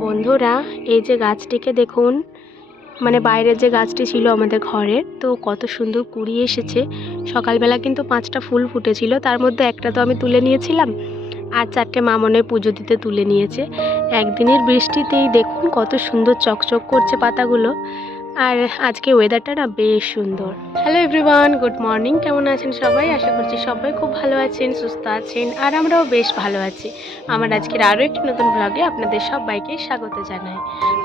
বন্ধুরা, এই যে গাছটিকে দেখুন মানে বাইরের যে গাছটি ছিল আমাদের ঘরের, তো কত সুন্দর কুড়ি এসেছে। সকালবেলা কিন্তু পাঁচটা ফুল ফুটেছিল, তার মধ্যে একটা তো আমি তুলে নিয়েছিলাম, আর চারটে মামনে পুজো দিতে তুলে নিয়েছে। একদিনের বৃষ্টিতেই দেখুন কত সুন্দর চকচক করছে পাতাগুলো। আর আজকে ওয়েদারটা না বেশ সুন্দর। হ্যালো এভরিওয়ান গুড মর্নিং কেমন আছেন সবাই? আশা করছি সবাই খুব ভালো আছেন, সুস্থ আছেন, আর আমরাও বেশ ভালো আছি। আমার আজকের আরও একটি নতুন ব্লগে আপনাদের সবাইকে স্বাগত জানাই।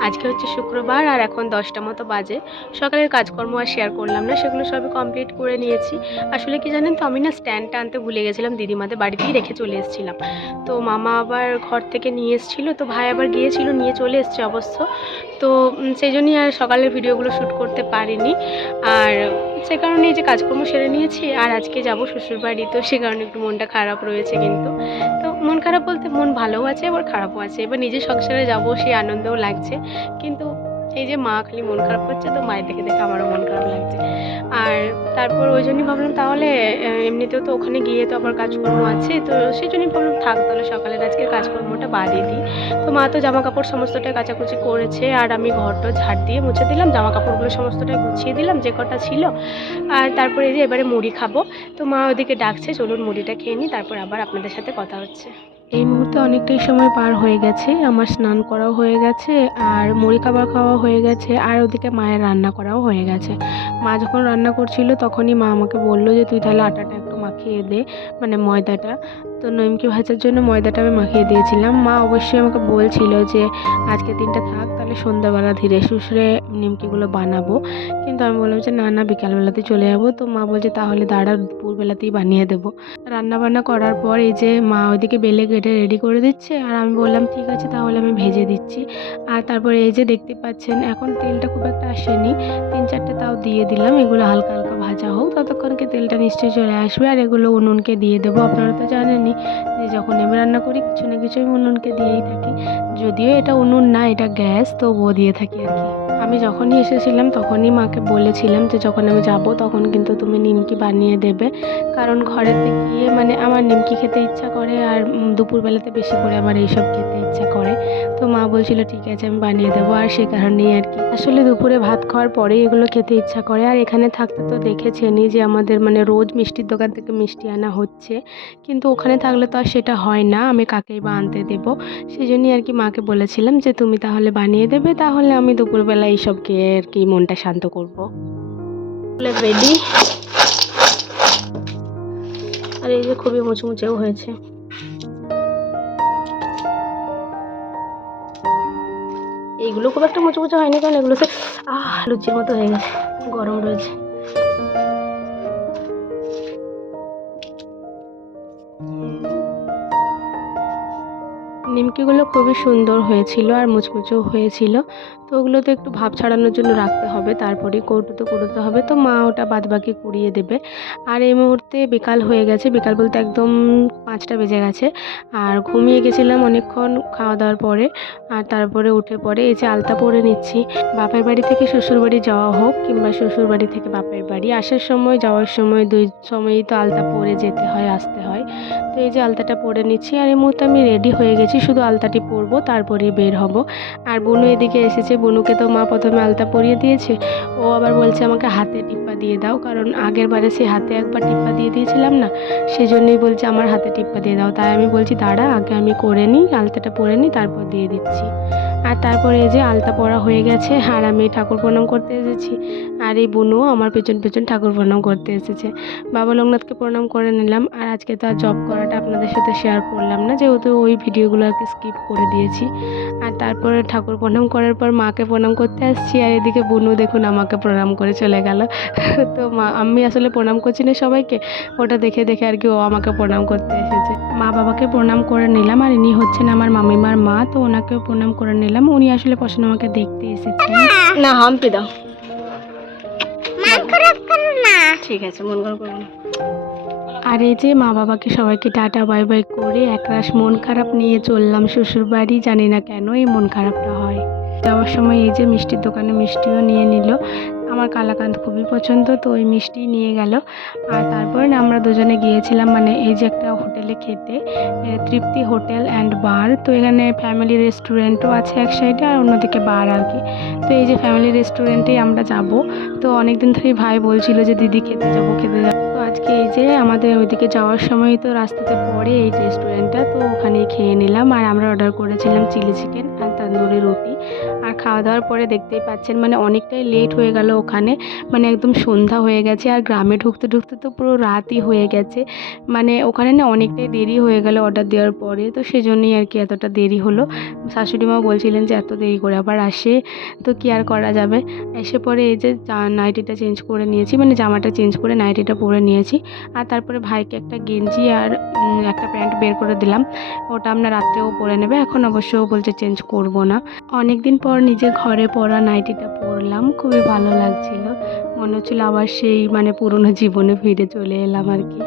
আজকে হচ্ছে শুক্রবার আর এখন দশটা মতো বাজে। সকালের কাজকর্ম আর শেয়ার করলাম না, সেগুলো সবই কমপ্লিট করে নিয়েছি। আসলে কি জানেন তো, আমি না স্ট্যান্ডটা আনতে ভুলে গেছিলাম, দিদিমাদের বাড়িতেই রেখে চলে এসেছিলাম। তো মামা আবার ঘর থেকে নিয়ে এসেছিল, তো ভাই আবার গিয়েছিল, নিয়ে চলে এসছে অবশ্য। তো সেই জন্যই আর সকালের ভিডিওগুলো শ্যুট করতে পারিনি। আর সে কারণে এই যে কাজকর্ম সেরে নিয়েছি, আর আজকে যাব শ্বশুর বাড়ি তো সে কারণে একটু মনটা খারাপ রয়েছে কিন্তু। তো মন খারাপ বলতে মন ভালোও আছে এবার খারাপও আছে। এবার নিজের সংসারে যাব, সেই আনন্দও লাগছে। কিন্তু এই যে মা খালি মন খারাপ করছে, তো মায়ের দেখে দেখে আমারও মন খারাপ লাগছে। আর তারপর ওই জন্যই ভাবলাম তাহলে এমনিতেও তো ওখানে গিয়ে তো আবার কাজকর্ম আছে, তো সেই জন্যই ভাবলাম থাক তাহলে সকালের আজকের কাজকর্মটা বাদিয়ে দিই। তো মা তো জামা কাপড় সমস্তটা কাচাকুচি করেছে, আর আমি ঘরটা ঝাড় দিয়ে মুছে দিলাম জামা কাপড়গুলো সমস্তটা গুছিয়ে দিলাম, যে কটা ছিল। আর তারপরে যে এবারে মুড়ি খাব, তো মা ওদিকে ডাকছে, চলুন মুড়িটা খেয়ে নিই, তারপর আবার আপনাদের সাথে কথা হচ্ছে। এই মুহূর্তে অনেকটাই সময় পার হয়ে গেছে, আমার স্নান করাও হয়ে গেছে, আর মুড়ি খাবার খাওয়া হয়ে গেছে, আর ওদিকে মায়ের রান্না করাও হয়ে গেছে। মা যখন রান্না করছিল, তখনই মা আমাকে বলল যে, তুই তাহলে আটাটা একটু মাখিয়ে দে মানে ময়দাটা। তো নইমকি ভাজার জন্য ময়দাটা আমি মাখিয়ে দিয়েছিলাম। মা অবশ্যই আমাকে বলছিল যে, আজকে দিনটা থাক, তাহলে সন্ধ্যাবেলা ধীরে সুসরে নিমকিগুলো বানাবো। কিন্তু আমি বললাম যে, না না, বিকালবেলাতে চলে যাব। তো মা বলছে, তাহলে দাঁড়া, দুপুরবেলাতেই বানিয়ে দেবো। রান্না বান্না করার পর এই যে মা ওইদিকে বেলে কেটে রেডি করে দিচ্ছে। আর আমি বললাম, ঠিক আছে, তাহলে আমি ভেজে দিচ্ছি। আর তারপরে এই যে দেখতে পাচ্ছেন, এখন তেলটা খুব একটা আসেনি। তিন চারটে তাও দিয়ে দিলাম, এগুলো হালকা হালকা ভাজা হোক। ততক্ষণকে তেলটা নিশ্চয়ই চলে আসবে। আর এগুলো উনুনকে দিয়ে দেবো। আপনারা তো জানেনই যখন আমি রান্না করি, কিছু না কিছু আমি উনুনকে দিয়েই থাকি। যদিও এটা উনুন না, এটা গ্যাস, তবুও দিয়ে থাকি আর কি। আমি যখনই এসেছিলাম, তখনই মাকে বলেছিলাম যে যখন আমি যাব, তখন কিন্তু তুমি নিমকি বানিয়ে দেবে। কারণ ঘরেতে গিয়ে মানে আমার নিমকি খেতে ইচ্ছা করে আর দুপুরবেলাতে বেশি করে আমার এইসব খেতে ইচ্ছা করে। তো মা বলছিল, ঠিক আছে, আমি বানিয়ে দেবো। আর সে কারণেই আর কি। আসলে দুপুরে ভাত খাওয়ার পরেই এগুলো খেতে ইচ্ছা করে। আর এখানে থাকতে তো দেখেছেনই যে আমাদের মানে রোজ মিষ্টির দোকান থেকে মিষ্টি আনা হচ্ছে। কিন্তু ওখানে থাকলে তো আর সেটা হয় না, আমি কাকেই বা আনতে দেবো? সেই জন্যই আর কি মাকে বলেছিলাম যে, তুমি তাহলে বানিয়ে দেবে, তাহলে আমি দুপুরবেলা এইসব খেয়ে আর কি মনটা শান্ত করব। রেডি আর এই যে খুবই মুচমুচেও হয়েছে। এইগুলো খুব একটা মুচমুচে হয়নি কারণ এগুলো সে, আহ, লুচির মতো হয়ে গেছে, গরম রয়েছে। নিমকিগুলো খুবই সুন্দর হয়েছিল আর মুচমুচেও হয়েছিল। তো ওগুলোতে একটু ভাব ছাড়ানোর জন্য রাখতে হবে, তারপরে কৌটোতে কুড়োতে হবে, তো মা ওটা বাদবাকি কুড়িয়ে দেবে। আর এই মুহূর্তে বিকাল হয়ে গেছে, বিকাল বলতে একদম পাঁচটা বেজে গেছে, আর ঘুমিয়ে গেছিলাম অনেকক্ষণ খাওয়া দাওয়ার পরে, আর তারপরে উঠে পরে এই যে আলতা পরে নিচ্ছি, বাপের বাড়ি থেকে শ্বশুর বাড়ি যাওয়া হোক কিংবা শ্বশুর বাড়ি থেকে বাপের বাড়ি, আসার সময়, যাওয়ার সময় দুই সময়ই তো আলতা পরে যেতে হয়, আসতে হয়। তো এই যে আলতাটা পরে নিচ্ছি, আর এই মুহূর্তে আমি রেডি হয়ে গেছি, শুধু আলতাটি পরবো, তারপরেই বের হব। আর বুনু এদিকে এসেছে বুনুকে তো মা প্রথমে আলতা পরিয়ে দিয়েছে। ও আবার বলছে, আমাকে হাতে টিপ্পা দিয়ে দাও। কারণ আগের বারে সে হাতে একবার টিপ্পা দিয়ে দিয়েছিলাম না সেই জন্যই বলছে, আমার হাতে টিপ্পা দিয়ে দাও। তাই আমি বলছি, দাঁড়া, আগে আমি করে নিই, আলতাটা পরে নিই, তারপর দিয়ে দিচ্ছি। আর তারপরে এই যে আলতা পরা হয়ে গেছে, আর আমি ঠাকুর প্রণাম করতে এসেছি। আর এই বুনু আমার পেছন পেছন ঠাকুর প্রণাম করতে এসেছে। বাবা লোকনাথকে প্রণাম করে নিলাম, আর আজকে তো আর জব করাটা আপনাদের সাথে শেয়ার করলাম না, যেহেতু ওই ভিডিওগুলো আর স্কিপ করে দিয়েছি। আর তারপরে ঠাকুর প্রণাম করার পর মাকে প্রণাম করতে আসছি আর এদিকে বুনু দেখুন আমাকে প্রণাম করে চলে গেল। তো মা আমি আসলে প্রণাম করছি না সবাইকে ওটা দেখে দেখে আর কি ও আমাকে প্রণাম করতে এসেছে। মা বাবাকে প্রণাম করে নিলাম আর ইনি হচ্ছেন আমার মামিমার মা তো ওনাকেও প্রণাম করে নিলাম। উনি আসলে পছন্দ আমাকে দেখতে এসেছেন। না হাম্পি দাও। ঠিক আছে মন খারাপ করব না। আর এই যে মা বাবাকে সবাইকে টাটা বাই বাই করে একরাশ মন খারাপ নিয়ে চললাম শ্বশুর বাড়ি জানি না কেন এই মন খারাপটা হয়। যাওয়ার সময় এই যে মিষ্টির দোকানে মিষ্টিও নিয়ে নিল। আমার কালাকাঁদ খুবই পছন্দ, তো ওই মিষ্টি নিয়ে গেল। আর তারপরে না আমরা দুজনে গিয়েছিলাম মানে এই যে একটা হোটেলে খেতে তৃপ্তি হোটেল অ্যান্ড বার। তো এখানে ফ্যামিলি রেস্টুরেন্টও আছে এক সাইডে আর অন্যদিকে বার আর কি। তো এই যে ফ্যামিলি রেস্টুরেন্টেই আমরা যাব। তো অনেক দিন ধরেই ভাই বলছিল যে, দিদি, খেতে যাব খেতে যাব। তো আজকে এই যে আমাদের ওইদিকে যাওয়ার সময় তো রাস্তাতে পড়ে এই রেস্টুরেন্টটা, তো ওখানেই খেয়ে নিলাম। আর আমরা অর্ডার করেছিলাম চিলি চিকেন আর তন্দুরি রুটি। খাওয়া দাওয়ার পরে দেখতেই পাচ্ছেন মানে অনেকটাই লেট হয়ে গেল ওখানে। মানে একদম সন্ধ্যা হয়ে গেছে আর গ্রামে ঢুকতে ঢুকতে তো পুরো রাতই হয়ে গেছে। মানে ওখানে না অনেকটাই দেরি হয়ে গেল অর্ডার দেওয়ার পরে, তো সেজন্যই আর কি এতটা দেরি হলো। শাশুড়ি মা বলছিলেন যে এত দেরি করে আবার আসে, তো কি আর করা যাবে? এসে পরে এই যে নাইটিটা চেঞ্জ করে নিয়েছি মানে জামাটা চেঞ্জ করে নাইটিটা পরে নিয়েছি। আর তারপরে ভাইকে একটা গেঞ্জি আর একটা প্যান্ট বের করে দিলাম। ওটা আমরা রাত্রেও পরে নেবে, এখন অবশ্য বলছে চেঞ্জ করব না। অনেক দিন পর নিজের ঘরে পরা নাইটিটা পরলাম, খুবই ভালো লাগছিল। মনে হচ্ছিল আবার সেই মানে পুরনো জীবনে ফিরে চলে এলাম আর কি।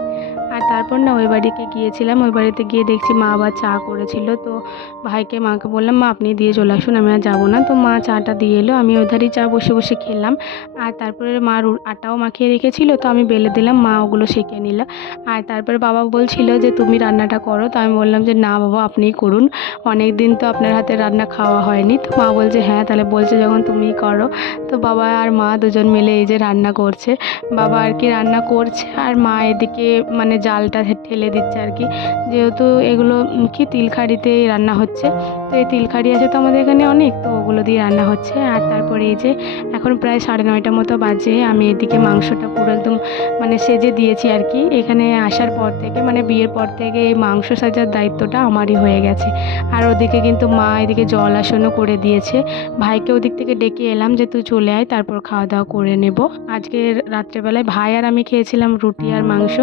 আর তারপর না ওই বাড়িতে গিয়েছিলাম, ওই বাড়িতে গিয়ে দেখছি মা আবার চা করেছিল। তো ভাইকে, মাকে বললাম, মা, আপনি দিয়ে চলে আসুন, আমি আর যাব না। তো মা চাটা দিয়ে এলো, আমি ওধারই চা বসে বসে খেলাম। আর তারপরে মা রু- আটাও মাখিয়ে রেখেছিল, তো আমি বেলে দিলাম, মা ওগুলো সেঁকে নিল। আর তারপরে বাবা বলছিল যে, তুমি রান্নাটা করো। তো আমি বললাম যে, না বাবা, আপনিই করুন। অনেক দিন তো আপনার হাতে রান্না খাওয়া হয়নি। তো মা বলছে হ্যাঁ তাহলে বলছে যখন তুমিই করো। তো বাবা আর মা দুজন মিলে এই যে রান্না করছে। বাবা আর কি রান্না করছে, আর মা এদিকে মানে জালটা ঠেলে দিচ্ছে আর কি। যেহেতু এগুলো কি তিলখাড়িতে রান্না হচ্ছে। তো এই তিলখাড়ি আছে তো আমাদের এখানে অনেক, তো ওগুলো দিয়ে রান্না হচ্ছে। আর তারপরে এই যে এখন প্রায় সাড়ে নয়টা মতো বাজে, আমি এদিকে মাংসটা পুরো একদম মানে সেজে দিয়েছি আর কি। এখানে আসার পর থেকে মানে বিয়ের পর থেকে এই মাংস সাজার দায়িত্বটা আমারই হয়ে গেছে। আর ওদিকে কিন্তু মা এদিকে জল আসনও করে দিয়েছে। ভাইকে ওদিক থেকে ডেকে এলাম যে, তুই চলে আয়, তারপর খাওয়া দাওয়া করে নেব। আজকে রাত্রেবেলায় ভাই আর আমি খেয়েছিলাম রুটি আর মাংস।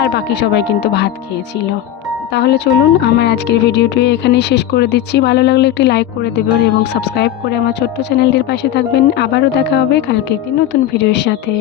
আর বাকি সবাই কিন্তু ভাত খেয়েছিল। তাহলে চলুন, আমার আজকের ভিডিওটি এখানে শেষ করে দিচ্ছি। ভালো লাগলে একটি লাইক করে দেবেন এবং সাবস্ক্রাইব করে আমার ছোট্ট চ্যানেলটির পাশে থাকবেন। আবারও দেখা হবে কালকে একটি নতুন ভিডিওর সাথে।